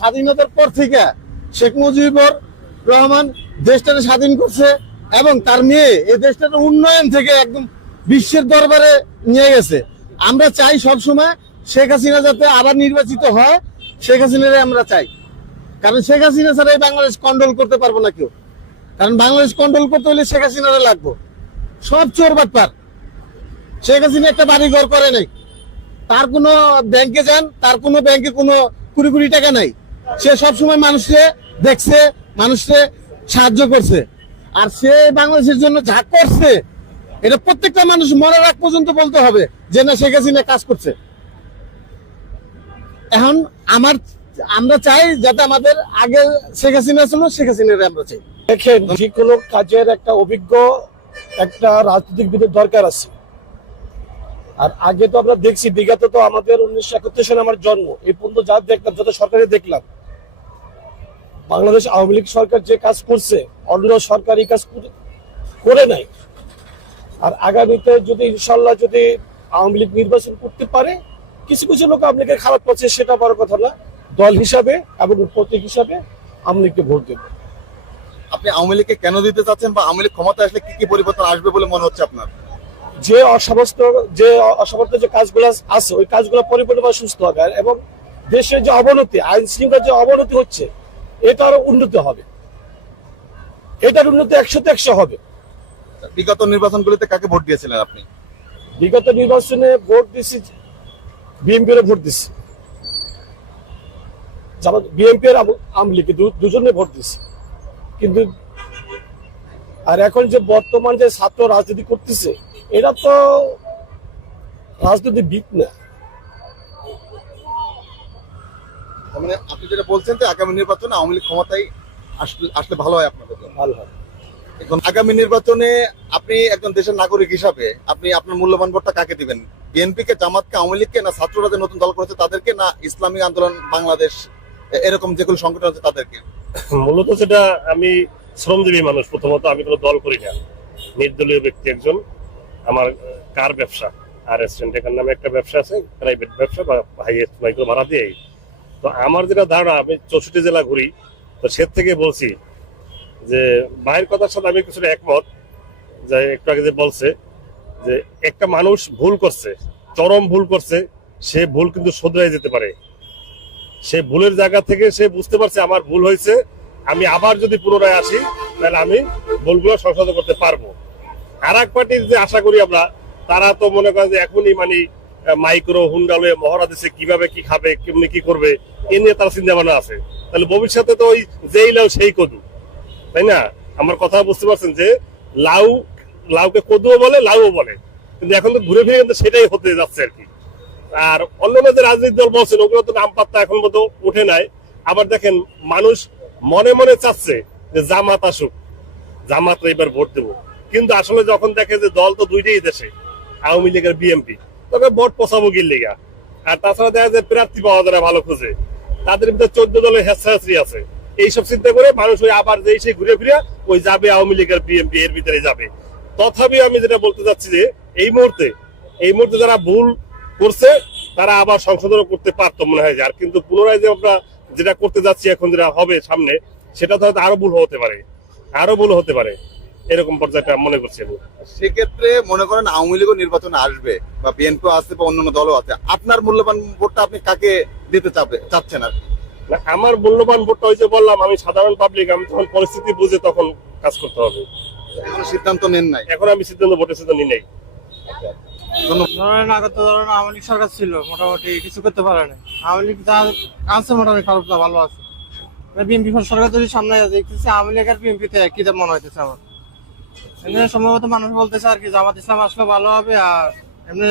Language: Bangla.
স্বাধীনতার পর থেকে শেখ মুজিবুর রহমান দেশটাকে স্বাধীন করছে এবং তার মেয়ে এই দেশটার উন্নয়ন থেকে একদম বিশ্বের দরবারে নিয়ে গেছে। আমরা চাই সব সময় শেখ হাসিনা যাতে আবার নির্বাচিত হয়, শেখ হাসিনারে আমরা চাই। কারণ শেখ হাসিনা ছাড়া বাংলাদেশ কন্ট্রোল করতে পারব না কেউ। কারণ বাংলাদেশ কন্ট্রোল করতে হলে শেখ হাসিনারে লাগবো। সব চোর বাটপার। শেখ হাসিনা একটা বাড়ি ঘর করে নাই। তার কোনো ব্যাংকে যান, তার কোনো ব্যাংকে কোনো কুড়ি কুড়ি টাকা নাই। সে সব সময় মানুষকে দেখছে, মানুষকে সাহায্য করছে। আর সে বাংলাদেশের জন্য যা করছে, এটা প্রত্যেকটা মানুষ মরার আগ পর্যন্ত বলতে হবে যে না, শেখ হাসিনা কাজ করছে। এখন আমার, আমরা চাই যাতে আমাদের আগে শেখ হাসিনা ছিল, শেখ হাসিনার আমরা চাই। দেখেন, যে কোনো কাজের একটা অভিজ্ঞ একটা রাজনীতিবিদের দরকার আছে। আর আগে তো আমরা দেখছি, বিগত তো আমাদের উনিশশো একাত্তর সালে আমার জন্ম। এই পর্যন্ত যা দেখলাম, যত সরকারি দেখলাম, বাংলাদেশ আওয়ামী লীগ সরকার যে কাজ করছে, অন্য সরকার এই কাজ করে- নাই। আর আগামীতে যদি ইনশাল্লাহ যদি আওয়ামী লীগ নির্বাচন করতে পারে, কিছু কিছু লোক লীগের খারাপ পাচ্ছে সেটা বড় কথা না। দল হিসাবে এবং প্রতীক হিসাবে আওয়ামী লীগকে ভোট দেবে। আপনি আওয়ামী লীগকে কেন দিতে চাচ্ছেন বা আওয়ামী লীগ ক্ষমতা আসলে কি কি পরিবর্তন আসবে বলে মনে হচ্ছে আপনার? যে অসমস্ত যে অসমর্থ যে কাজগুলো আছে ওই কাজগুলো পরিপূর্ণভাবে সুস্থ হবে। এবং দেশের যে অবনতি আইন শৃঙ্খলার যে অবনতি হচ্ছে এটা আরও উন্নতি হবে। এটার উন্নতি একশোতে একশো হবে। বিগত নির্বাচনগুলিতে কাকে ভোট দিয়েছিলেন আপনি? বিগত নির্বাচনে ভোট দিছি বিএনপির ভোট দিছি বিএনপি আর আম- আওয়ামী লীগ দুজনে ভোট দিছি কিন্তু আর এখন যে বর্তমান যে ছাত্র রাজনীতি করতেছে এরা তো রাজনীতিবিদ না। মানে আপনি যেটা বলছেন যে আগামী নির্বাচনে আওয়ামী লীগ ক্ষমতায় আসলে আসলে ভালো হয় আপনাদের ভালো হয়। এখন আগামী নির্বাচনে আপনি একজন দেশের নাগরিক হিসাবে আপনি আপনার মূল্যবান ভোটটা কাকে দিবেন? বিএনপি কে জামাতকে আওয়ামী লীগকে না ছাত্ররা যে নতুন দল করেছে তাদেরকে না ইসলামী আন্দোলন বাংলাদেশ এরকম যেগুলো সংগঠন আছে তাদেরকে? মূলত সেটা আমি শ্রমজীবী মানুষ প্রথমত আমি কোনো দল করি না। নির্দলীয় ব্যক্তি একজন। আমার কার ব্যবসা? আর রেস্টুরেন্ট এখানে নামে একটা ব্যবসা আছে প্রাইভেট ব্যবসা, বা হাইয়েস্ট মাইক্রো ভাড়া দিয়ে। তো আমার যেটা ধারণা, আমি চৌষট্টি জেলা ঘুরি, তো সে থেকে বলছি যে, মায়ের কথার সাথে আমি কিছুটা একমত, যে একটু আগে যে বলছে, যে একটা মানুষ ভুল করছে, চরম ভুল করছে, সে ভুল কিন্তু শোধরাই যেতে পারে। সে ভুলের জায়গা থেকে সে বুঝতে পারছে আমার ভুল হয়েছে, আমি আবার যদি পুনরায় আসি, তাহলে আমি ভুলগুলো সংশোধন করতে পারব। আর এক পার্টির যে আশা করি আমরা, তারা তো মনে করেন যে এখনই মানে মাইক্রো হুন্ডা লয়ে মহড়া দিচ্ছে কীভাবে কি খাবে, কেমনি কি করবে, এ নিয়ে তার চিন্তা ভাবনা আছে। তাহলে ভবিষ্যতে তো ওই যেই লাউ, সেই কদু। তাই না? আমার কথা বুঝতে পারছেন যে, লাউ, লাউকে কদুও বলে, লাউও বলে। কিন্তু এখন তো ঘুরে ফিরে কিন্তু সেটাই হতে যাচ্ছে আর কি। আর অন্যান্য যে রাজনৈতিক দল বলছেন, ওগুলো তো নাম পাত্তা এখন মতো উঠে নাই। আবার দেখেন, মানুষ মনে মনে চাচ্ছে যে জামাত আসুক। জামাত এবার ভোট দেবো। কিন্তু আসলে যখন দেখে যে দল তো দুইটাই দেশে, আওয়ামী লীগের বিএমপি তবে ভোট পচাবো কি লিগা। আর তাছাড়া দেখা যায় প্রার্থী পাওয়া যারা ভালো খুঁজে। তাদের ভিতরে চোদ্দ দলের হেসাহাসি আছে। এইসব চিন্তা করে মানুষ ওই আবার যে সেই ঘুরে ফিরে ওই যাবে আওয়ামী লীগের বিএনপি এর ভিতরে যাবে। তথাপি আমি যেটা বলতে চাচ্ছি যে এই মুহূর্তে এই মুহূর্তে যারা ভুল করছে, তারা আবার সংশোধন করতে পারতো মনে হয় আর কিন্তু পুনরায় যে আমরা যেটা করতে যাচ্ছি এখন যেটা হবে সামনে, সেটা তো হয়তো আরও ভুল হতে পারে। আরও ভুল হতে পারে। এরকম পর্যায়টা মনে করছি আমি। সেক্ষেত্রে মনে করেন আওয়ামী লীগও নির্বাচনে আসবে বা বিএনপি আছে বা অন্যান্য দলও আছে আপনার মূল্যবান ভোটটা আপনি কাকে দিতে চাবে চাচ্ছেন আর না, আমার মূল্যবান ভোটটা ওই যে বললাম আমি সাধারণ পাবলিক আমি তখন পরিস্থিতি বুঝে তখন কাজ করতে হবে। এখনও সিদ্ধান্ত নেন নাই? এখন আমি সিদ্ধান্ত ভোটের সিদ্ধান্ত নিই নাই। ধরেন আগে ধরেন আওয়ামী লীগ সরকার ছিল মোটামুটি কিছু করতে পারে না আওয়ামী লীগ যা আছে মোটামুটি খারাপ ভালো আছে। বিএনপি সরকার যদি সামনে দেখতেছে আওয়ামী লীগ আর বিএনপি তে একই মনে হইতেছে আমার। এমনি সম্ভবত মানুষ বলতেছে আর কি জামাত ইসলাম আসলে ভালো হবে আর এমনি